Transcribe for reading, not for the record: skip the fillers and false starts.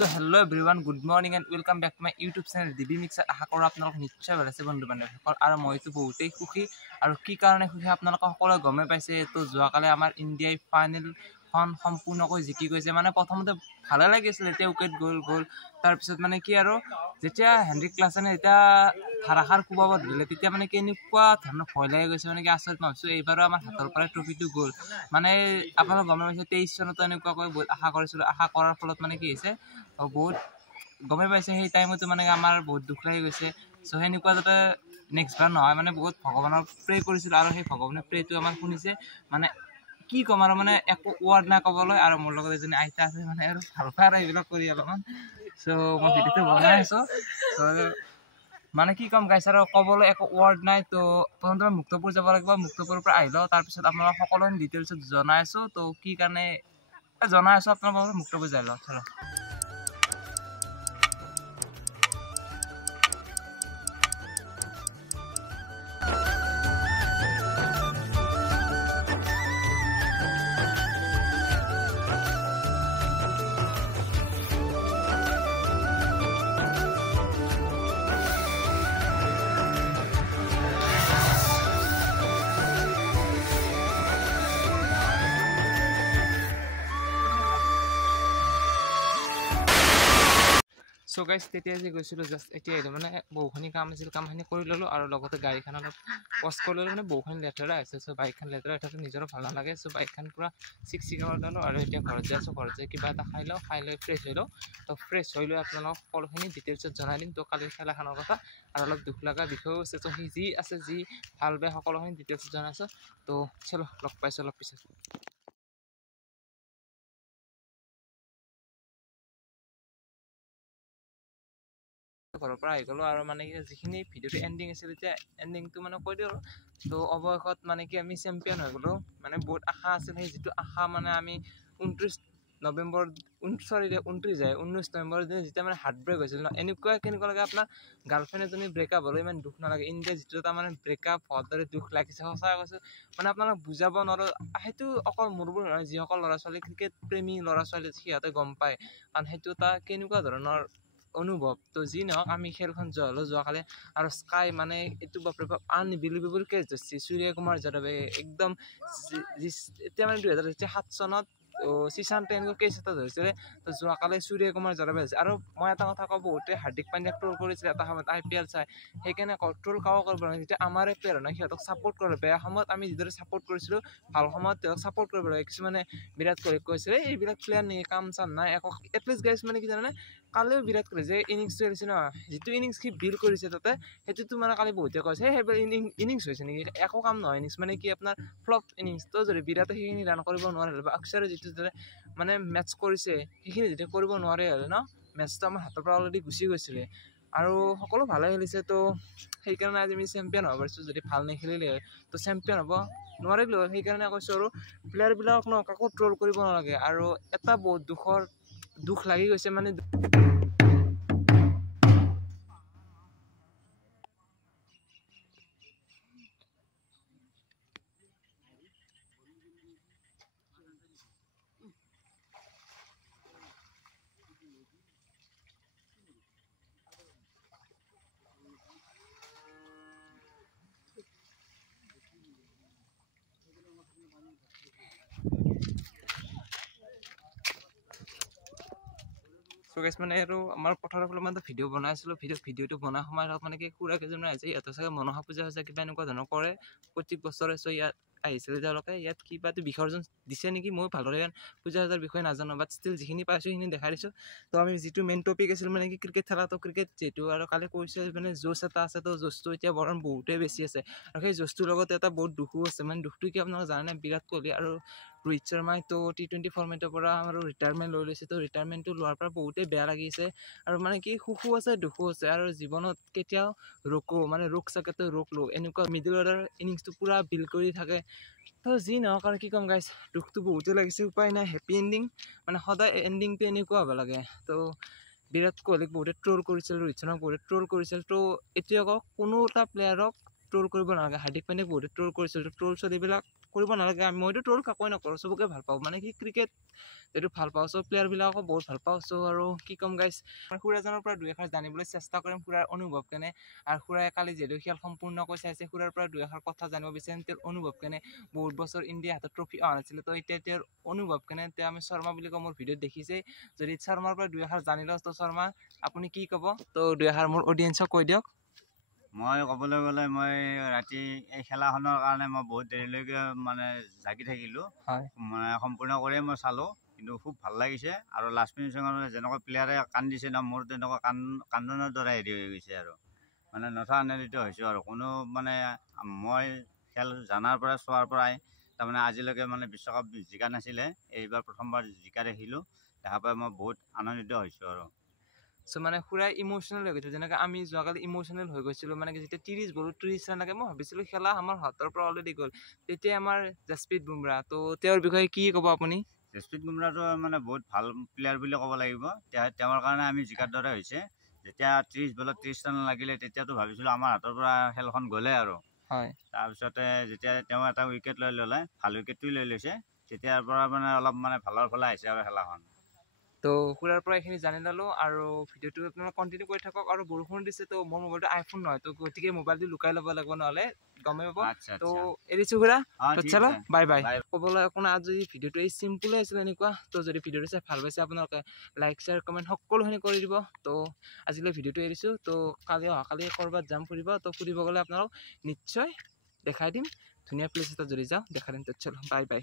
So hello everyone, good morning and welcome back to my YouTube channel DB Mixer. আশা কৰোঁ আপোনালোক নিশ্চয় ভাল আছে বন্ধু বান্ধৱীসকল আৰু মইতো বহুতেই সুখী আৰু কি কাৰণে সুখী আপোনালোক সকলোৱে গমে পাইছে। তো যোৱাকালি আমাৰ ইণ্ডিয়াই ফাইনেলখন সম্পূৰ্ণকৈ জিকি গৈছে। মানে প্ৰথমতে ভালে লাগিছিল, এতিয়া উইকেট গ'ল তাৰপিছত মানে কি আৰু যেতিয়া হেনৰিক ক্লাছেনে এতিয়া ধাৰাসাৰ কোবাব ধৰিলে তেতিয়া মানে কেনেকুৱা ধৰণৰ ভয় লাগি গৈছে, মানে কি আচৰিত ভাবিছোঁ এইবাৰো আমাৰ হাতৰ পৰা ট্ৰফিটো গ'ল। মানে আপোনালোক গমে পাইছে 23 চনতো এনেকুৱাকৈ বহুত আশা কৰিছিলোঁ, আশা কৰাৰ ফলত মানে কি হৈছে বহুত গমে পাইছে সেই টাইমতো মানে আমাৰ বহুত দুখ লাগি গৈছে। চ' সেনেকুৱা যাতে নেক্সট বাৰ নহয়, মানে বহুত ভগৱানৰ প্ৰে কৰিছিলোঁ আৰু সেই ভগৱানৰ প্ৰেটো আমাৰ শুনিছে। মানে কি ক'ম আৰু মানে একো ৱাৰ্ড নাই ক'বলৈ। আৰু মোৰ লগত এজনী আইতা আছে, মানে আৰু ভাল পায় আৰু এইবিলাক কৰি অলপমান। চ' মই ভিডিঅ'টো বনাই আছোঁ। চ' মানে কি ক'ম গাইছ, আৰু ক'বলৈ একো ৱাৰ্ড নাই। তো প্ৰথমতে মুক্তপুৰ যাব লাগিব, মুক্তপুৰৰ পৰা আহি লওঁ, তাৰপিছত আপোনালোক সকলোখিনি ডিটেইলছত জনাই আছোঁ। তো কি কাৰণে জনাই আছোঁ আপোনালোকক, মুক্তপুৰ যাই লওঁ চলো। চ' গাইজ তেতিয়া যে গৈছিলোঁ জাষ্ট এতিয়া আহিলোঁ, মানে বহুখিনি কাম আছিল, কামখিনি কৰি ল'লোঁ আৰু লগতে গাড়ীখন অলপ ৱাছ কৰি ল'লোঁ। মানে বহুখিনি লেতেৰা হৈছে, চ' বাইকখন লেতেৰা হৈ থাকে নিজৰো ভাল নালাগে। চ' বাইকখন পূৰা চিকচিকা ল'লোঁ আৰু এতিয়া ঘৰত যাই আছোঁ। ঘৰত যাই কিবা এটা খাই লওঁ, খাই লৈ ফ্ৰেছ হৈ লওঁ। তো ফ্ৰেছ হৈ লৈ আপোনালোকক সকলোখিনি ডিটেইলছত জনাই দিম। তো কালিৰ খেলাখনৰ কথা আৰু অলপ দুখ লগা বিষয়ো আছে। তো সি যি আছে, যি ভাল বেয়া সকলোখিনি ডিটেইলছত জনাইছোঁ। তো চলো লগ পাইছোঁ অলপ পিছত। ঘৰৰ পৰা আহি গ'লোঁ আৰু মানে কি যিখিনি ভিডিঅ'টো এণ্ডিং আছিল এতিয়া এণ্ডিংটো মানে কৈ দিওঁ আৰু। তো অৱশেষত মানে কি আমি চেম্পিয়ন হৈ গ'লোঁ। মানে বহুত আশা আছিল, সেই যিটো আশা মানে আমি 19 নৱেম্বৰ দিনা যেতিয়া মানে হাৰ্ট ব্ৰেক হৈছিল ন, কেনেকুৱা লাগে আপোনাৰ গাৰ্লফ্ৰেণ্ড এজনী ব্ৰেকআপ হ'লে ইমান দুখ নালাগে। ইণ্ডিয়া যিটো এটা মানে ব্ৰেকআপ হোৱাৰ দৰে দুখ লাগিছে, সঁচাই কৈছোঁ। মানে আপোনালোক বুজাব নোৱাৰোঁ। সেইটো অকল মোৰবোৰ নহয়, যিসকল ল'ৰা ছোৱালী ক্ৰিকেট প্ৰেমী ল'ৰা ছোৱালী সিহঁতে গম পায়, কাৰণ সেইটো এটা কেনেকুৱা ধৰণৰ অনুভৱ। তো যি নহওক আমি খেলখন যোৱাকালি আৰু স্কাই মানে এইটো বাপৰে বাপ আনবিলিভেবল কেচ ধৰিছে সূৰ্য কুমাৰ যাদৱে একদম। এতিয়া মানে 2007 চনত শশাংকে এনেকুৱা কেছ এটা ধৰিছিলে, তো যোৱাকালি সূৰ্য কুমাৰ যাদৱে হৈছে। আৰু মই এটা কথা কওঁ, বহুতে হাৰ্দিক পাণ্ডিয়াক ট্ৰল কৰিছিলে এটা সময়ত IPL চাই, সেইকাৰণে ট্ৰল কাও কৰিব লাগে। যেতিয়া আমাৰে প্লেয়াৰ নহয় সিহঁতক ছাপোৰ্ট কৰে, বেয়া সময়ত আমি যিদৰে ছাপোৰ্ট কৰিছিলোঁ ভাল সময়ত তেওঁক ছাপোৰ্ট কৰিব লাগে। কিছুমানে বিৰাট কোহলিক কৈছিলে এইবিলাক প্লেয়াৰ নেকি, কাম চাম নাই একো। এটলিষ্ট গাইজ মানে কি জানানে, কালিও বিৰাট কোহলি যে ইনিংছটো খেলিছে ন, যিটো ইনিংছ সি বিল্ড কৰিছে তাতে, সেইটোতো মানে কালি বহুতে কৈছে সেইবোৰ ইনিংছ হৈছে নেকি, একো কাম নহয়। ইনিংছ মানে কি আপোনাৰ ফ্লপ ইনিংছ। তো যদি বিৰাটে সেইখিনি ৰান কৰিব নোৱাৰিলে বা অক্ষৰে যিটো মানে মেটচ কৰিছে সেইখিনি যেতিয়া কৰিব নোৱাৰে হ'লে ন, মেটচটো আমাৰ হাতৰ পৰা অলৰেডি গুচি গৈছিলে। আৰু সকলো ভালে খেলিছে, তো সেইকাৰণে আজি আমি চেম্পিয়ন হ'ব পাৰিছোঁ। যদি ভাল নেখেলিলে হয় তো চেম্পিয়ন হ'ব নোৱাৰিলোঁ হয়। সেইকাৰণে কৈছোঁ আৰু প্লেয়াৰবিলাকক ন কাকো ট্ৰল কৰিব নালাগে। আৰু এটা বহুত দুখ লাগি গৈছে মানে চ' গাইজ মানে আৰু আমাৰ পথাৰৰ ফালে মানে ভিডিঅ' বনাই আছিলোঁ। ভিডিঅ'টো বনাই সময়ত মানে কি খুৰা কেইজনমান আহিছে, ইহঁতৰ চাগে মনসা পূজা হৈছে কিবা এনেকুৱা ধৰণৰ কৰে প্ৰত্যেক বছৰে। চ' ইয়াত আহিছিলে তেওঁলোকে, ইয়াত কিবাটো বিসৰ্জন দিছে নেকি, মই ভালদৰে পূজা চূজাৰ বিষয়ে নাজানো, বাট ষ্টিল যিখিনি পাইছোঁ সেইখিনি দেখাই দিছোঁ। তো আমি যিটো মেইন টপিক আছিল মানে কি ক্ৰিকেট খেলা, তো ক্ৰিকেট যিহেতু আৰু কালি কৈছে মানে জোচ এটা আছে, তো জোচটো এতিয়া বৰণ বহুতেই বেছি আছে। আৰু সেই জোচটোৰ লগতে এটা বহুত দুখো আছে। মানে দুখটো কি আপোনালোকে জানে, বিৰাট কোহলি আৰু ৰোহিত শৰ্মাই তো T20 ফৰ্মেটৰ পৰা আৰু ৰিটায়াৰমেণ্ট লৈ লৈছে। তো ৰিটায়াৰমেণ্টটো লোৱাৰ পৰা বহুতেই বেয়া লাগিছে। আৰু মানে কি সুখো আছে দুখো আছে। আৰু জীৱনত কেতিয়াও ৰোক চাকেতো ৰোক লো, এনেকুৱা মিডল অৰ্ডাৰ ইনিংছটো পূৰা বিল্ড কৰি থাকে। তো যি নহওক আৰু কি ক'ম গাইজ, দুখটো বহুতেই লাগিছে, উপায় নাই। হেপী এণ্ডিং মানে সদায় এণ্ডিংটো এনেকুৱা হ'ব লাগে। তো বিৰাট কোহলিক বহুতে ট্ৰল কৰিছিল, ৰোহিত শৰ্মাক বহুতে ট্ৰল কৰিছিল। তো এতিয়া আকৌ কোনো এটা প্লেয়াৰক ট্ৰল কৰিব নালাগে। হাৰ্দিক পাণ্ডিয়াক বহুতে ট্ৰল কৰিছিল। ট্ৰল এইবিলাক কৰিব নালাগে মইতো ট্ৰল কাকোৱে নকৰোঁ চবকে ভাল পাওঁ মানে কি ক্ৰিকেট যিটো ভাল পাওঁ চ' প্লেয়াৰবিলাকো বহুত ভাল পাওঁ চ' আৰু কি ক'ম গাইছ মই খুৰাজনৰ পৰা 2 এষাৰ জানিবলৈ চেষ্টা কৰিম খুৰাৰ অনুভৱ কেনে আৰু খুৰাই কালি যিহেতু খেল সম্পূৰ্ণকৈ চাইছে খুৰাৰ পৰা 2 এষাৰ কথা জানিব বিচাৰিম তেওঁৰ অনুভৱ কেনে বহুত বছৰ ইণ্ডিয়া হাতত ট্ৰফি অহা নাছিলে তো এতিয়া তেওঁৰ অনুভৱ কেনে তেওঁ আমি শৰ্মা বুলি কওঁ মোৰ ভিডিঅ'ত দেখিছে যদি শৰ্মাৰ পৰা 2 এষাৰ জানি লওঁ তো শৰ্মা আপুনি কি ক'ব তো 2 এষাৰ মোৰ অডিয়েঞ্চক কৈ দিয়ক মই ক'বলৈ গ'লে মই ৰাতি এই খেলাখনৰ কাৰণে মই বহুত দেৰিলৈকে মানে জাগি থাকিলোঁ মানে সম্পূৰ্ণ কৰিয়ে মই চালোঁ কিন্তু খুব ভাল লাগিছে আৰু লাষ্ট ফিনিচিঙত যেনেকৈ প্লেয়াৰে কান্দিছে ন মোৰ তেনেকুৱা কান্দোনৰ দৰে হেৰি হৈ গৈছে আৰু মানে নথা আনন্দিত হৈছোঁ আৰু কোনো মানে মই খেল জনাৰ পৰা চোৱাৰ পৰাই তাৰমানে আজিলৈকে মানে বিশ্বকাপ জিকা নাছিলে এইবাৰ প্ৰথমবাৰ জিকা দেখিলোঁ দেখা পাই মই বহুত আনন্দিত হৈছোঁ আৰু চ' মানে খুৰাই ইম'চনেল হৈ গৈছে যেনেকৈ আমি যোৱাকালি ইম'চনেল হৈ গৈছিলোঁ মানে কি যেতিয়া 30 বলত 30 ৰান লাগে মই ভাবিছিলোঁ খেলা আমাৰ হাতৰ পৰা অলৰেডি গ'ল তেতিয়া আমাৰ জাসপ্ৰীত বুমৰাহ তো তেওঁৰ বিষয়ে কি ক'ব আপুনি জাসপ্ৰীত বুমৰাহটো মানে বহুত ভাল প্লেয়াৰ বুলি ক'ব লাগিব তেওঁৰ কাৰণে আমি জিকাৰ দৰে হৈছে যেতিয়া 30 বলত 30 ৰান লাগিলে তেতিয়াতো ভাবিছিলোঁ আমাৰ হাতৰ পৰা খেলখন গ'লে আৰু তাৰপিছতে যেতিয়া তেওঁ এটা উইকেট লৈ ল'লে ভাল উইকেটটোৱে লৈ লৈছে তেতিয়াৰ পৰা মানে অলপ মানে ভালৰ ফালে আহিছে আৰু খেলাখন তো খুৰাৰ পৰা এইখিনি জানি ল'লোঁ আৰু ভিডিঅ'টো আপোনালোকে কণ্টিনিউ কৰি থাকক আৰু বৰষুণ দিছে তো মোৰ মোবাইলটো আইফোন নহয় তো গতিকে মোবাইলটো লুকাই ল'ব লাগিব নহ'লে গমেই পাব তো এৰিছোঁ খুৰা চলো বাই বাই ক'বলৈ আপোনাৰ আজি ভিডিঅ'টো এই চিম্পুলে আছিলে এনেকুৱা তো যদি ভিডিঅ'টো চাই ভাল পাইছে আপোনালোকে লাইক শ্বেয়াৰ কমেণ্ট সকলোখিনি কৰি দিব তো আজিলৈ ভিডিঅ'টো এৰিছোঁ তো অহাকালি ক'ৰবাত যাম ফুৰিব তো ফুৰিব গ'লে আপোনালোক নিশ্চয় দেখাই দিম ধুনীয়া প্লেচ এটা যদি যাওঁ দেখাই দিম তো চলো বাই বাই